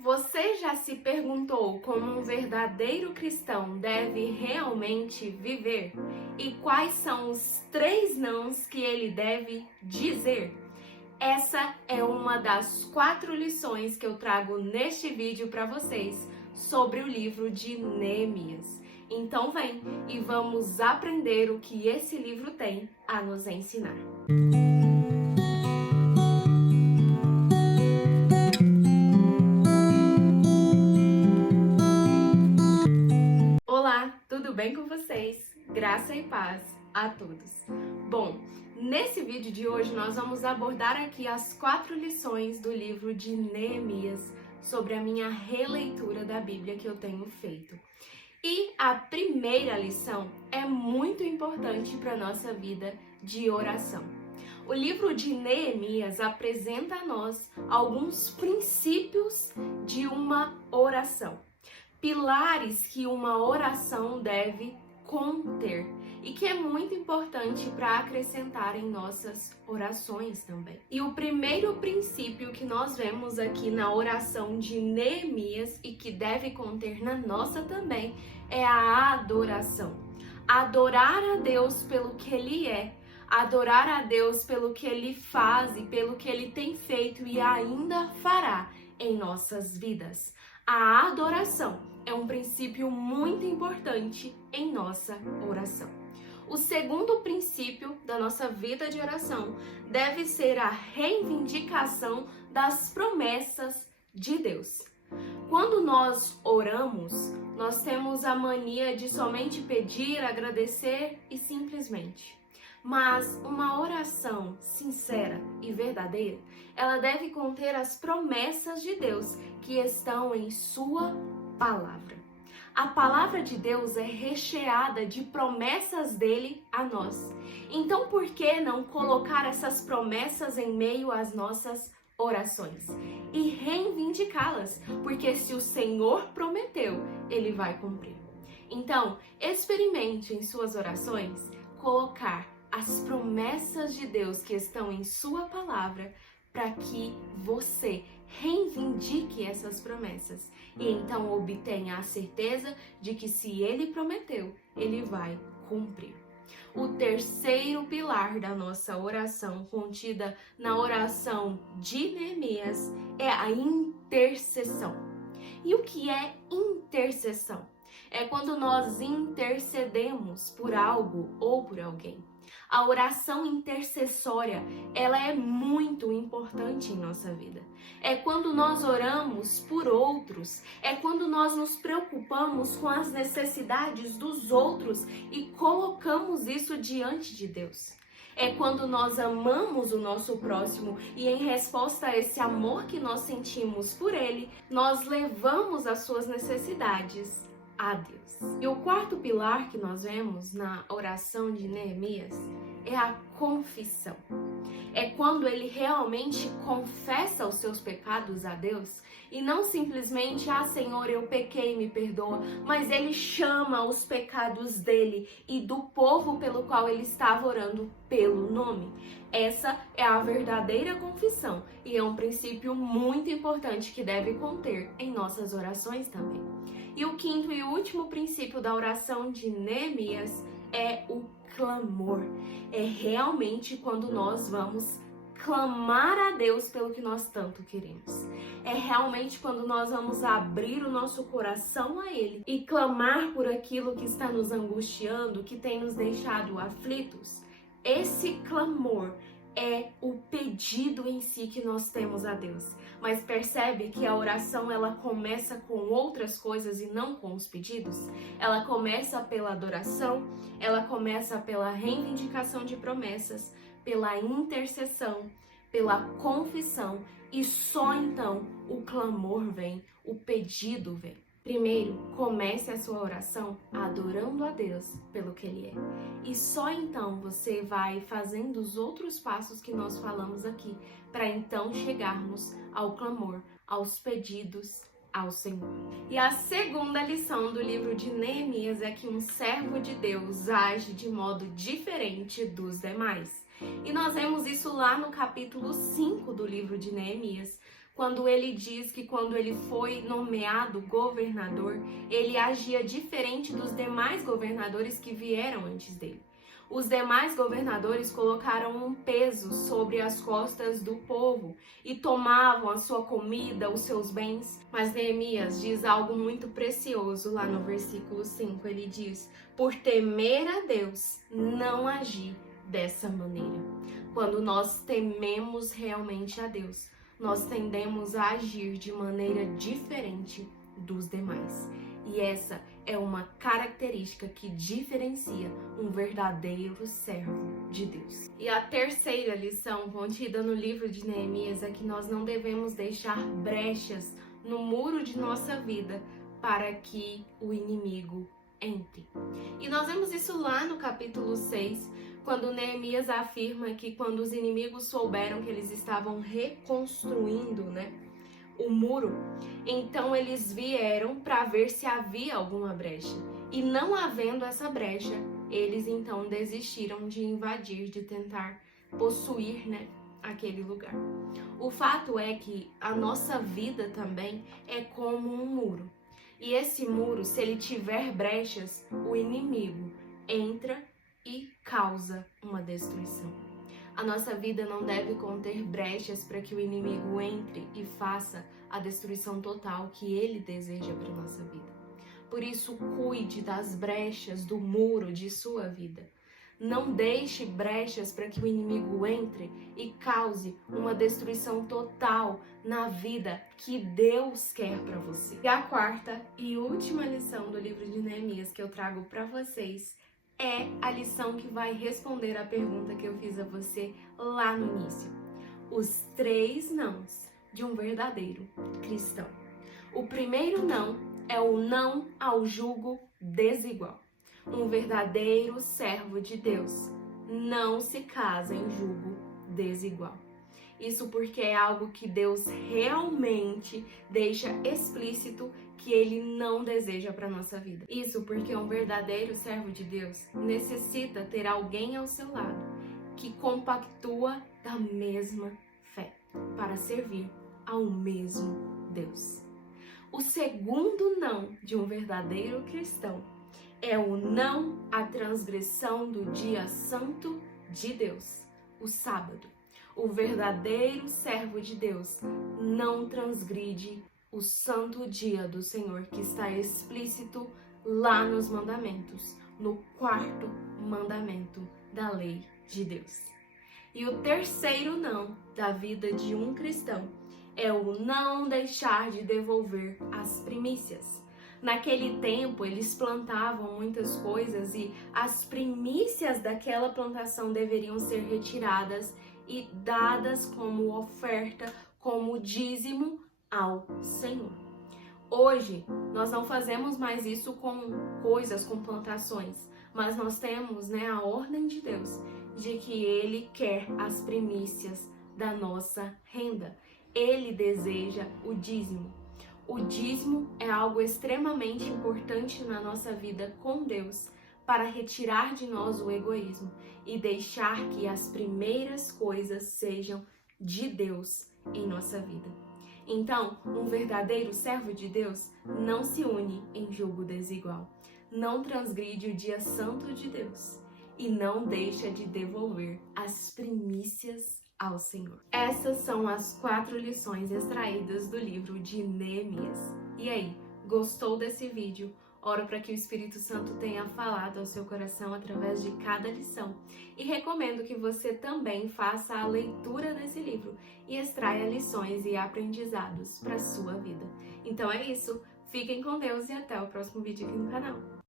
Você já se perguntou como um verdadeiro cristão deve realmente viver? E quais são os 3 nãos que ele deve dizer? Essa é uma das 4 lições que eu trago neste vídeo para vocês sobre o livro de Neemias. Então vem e vamos aprender o que esse livro tem a nos ensinar. Olá, tudo bem com vocês? Graça e paz a todos. Bom, nesse vídeo de hoje nós vamos abordar aqui as 4 lições do livro de Neemias sobre a minha releitura da Bíblia que eu tenho feito. E a primeira lição é muito importante para a nossa vida de oração. O livro de Neemias apresenta a nós alguns princípios de uma oração. Pilares que uma oração deve conter e que é muito importante para acrescentar em nossas orações também. E o primeiro princípio que nós vemos aqui na oração de Neemias e que deve conter na nossa também é a adoração. Adorar a Deus pelo que Ele é, adorar a Deus pelo que Ele faz e pelo que Ele tem feito e ainda fará em nossas vidas. A adoração é um princípio muito importante em nossa oração. O segundo princípio da nossa vida de oração deve ser a reivindicação das promessas de Deus. Quando nós oramos, nós temos a mania de somente pedir, agradecer e simplesmente. Mas uma oração sincera e verdadeira, ela deve conter as promessas de Deus que estão em sua palavra. A palavra de Deus é recheada de promessas dele a nós. Então, por que não colocar essas promessas em meio às nossas orações e reivindicá-las? Porque se o Senhor prometeu, ele vai cumprir. Então, experimente em suas orações colocar as promessas de Deus que estão em sua palavra para que você reivindique essas promessas e então obtenha a certeza de que se Ele prometeu, Ele vai cumprir. O terceiro pilar da nossa oração, contida na oração de Neemias, é a intercessão. E o que é intercessão? É quando nós intercedemos por algo ou por alguém. A oração intercessória, ela é muito importante em nossa vida. É quando nós oramos por outros, é quando nós nos preocupamos com as necessidades dos outros e colocamos isso diante de Deus. É quando nós amamos o nosso próximo e em resposta a esse amor que nós sentimos por ele, nós levamos as suas necessidades a Deus. E o quarto pilar que nós vemos na oração de Neemias é a confissão. É quando ele realmente confessa os seus pecados a Deus e não simplesmente, Senhor, eu pequei, me perdoa, mas ele chama os pecados dele e do povo pelo qual ele estava orando pelo nome. Essa é a verdadeira confissão e é um princípio muito importante que deve conter em nossas orações também. E o quinto e último princípio da oração de Neemias é o clamor. É realmente quando nós vamos clamar a Deus pelo que nós tanto queremos. É realmente quando nós vamos abrir o nosso coração a Ele e clamar por aquilo que está nos angustiando, que tem nos deixado aflitos. Esse clamor é o pedido em si que nós temos a Deus. Mas percebe que a oração ela começa com outras coisas e não com os pedidos? Ela começa pela adoração, ela começa pela reivindicação de promessas, pela intercessão, pela confissão e só então o clamor vem, o pedido vem. Primeiro, comece a sua oração adorando a Deus pelo que Ele é. E só então você vai fazendo os outros passos que nós falamos aqui, para então chegarmos ao clamor, aos pedidos ao Senhor. E a segunda lição do livro de Neemias é que um servo de Deus age de modo diferente dos demais. E nós vemos isso lá no capítulo 5 do livro de Neemias, quando ele diz que quando ele foi nomeado governador, ele agia diferente dos demais governadores que vieram antes dele. Os demais governadores colocaram um peso sobre as costas do povo e tomavam a sua comida, os seus bens. Mas Neemias diz algo muito precioso lá no versículo 5. Ele diz: por temer a Deus, não agir dessa maneira. Quando nós tememos realmente a Deus, nós tendemos a agir de maneira diferente dos demais. E essa é uma característica que diferencia um verdadeiro servo de Deus. E a terceira lição contida no livro de Neemias é que nós não devemos deixar brechas no muro de nossa vida para que o inimigo entre. E nós vemos isso lá no capítulo 6, quando Neemias afirma que quando os inimigos souberam que eles estavam reconstruindo, o muro, então eles vieram para ver se havia alguma brecha. E não havendo essa brecha, eles então desistiram de invadir, de tentar possuir, aquele lugar. O fato é que a nossa vida também é como um muro. E esse muro, se ele tiver brechas, o inimigo entra e causa uma destruição. A nossa vida não deve conter brechas para que o inimigo entre e faça a destruição total que ele deseja para a nossa vida. Por isso, cuide das brechas do muro de sua vida. Não deixe brechas para que o inimigo entre e cause uma destruição total na vida que Deus quer para você. E a quarta e última lição do livro de Neemias que eu trago para vocês é a lição que vai responder a pergunta que eu fiz a você lá no início. Os 3 nãos de um verdadeiro cristão. O primeiro não é o não ao jugo desigual. Um verdadeiro servo de Deus não se casa em jugo desigual. Isso porque é algo que Deus realmente deixa explícito que Ele não deseja para nossa vida. Isso porque um verdadeiro servo de Deus necessita ter alguém ao seu lado que compactua da mesma fé para servir ao mesmo Deus. O segundo não de um verdadeiro cristão é o não à transgressão do dia santo de Deus, o sábado. O verdadeiro servo de Deus não transgride o santo dia do Senhor, que está explícito lá nos mandamentos, no 4º mandamento da lei de Deus. E o terceiro não da vida de um cristão é o não deixar de devolver as primícias. Naquele tempo, eles plantavam muitas coisas e as primícias daquela plantação deveriam ser retiradas e dadas como oferta, como dízimo ao Senhor. Hoje, nós não fazemos mais isso com coisas, com plantações, mas nós temos, a ordem de Deus de que Ele quer as primícias da nossa renda. Ele deseja o dízimo. O dízimo é algo extremamente importante na nossa vida com Deus para retirar de nós o egoísmo e deixar que as primeiras coisas sejam de Deus em nossa vida. Então, um verdadeiro servo de Deus não se une em jugo desigual, não transgride o dia santo de Deus e não deixa de devolver as primícias ao Senhor. Essas são as 4 lições extraídas do livro de Neemias. E aí, gostou desse vídeo? Oro para que o Espírito Santo tenha falado ao seu coração através de cada lição. E recomendo que você também faça a leitura desse livro e extraia lições e aprendizados para a sua vida. Então é isso. Fiquem com Deus e até o próximo vídeo aqui no canal.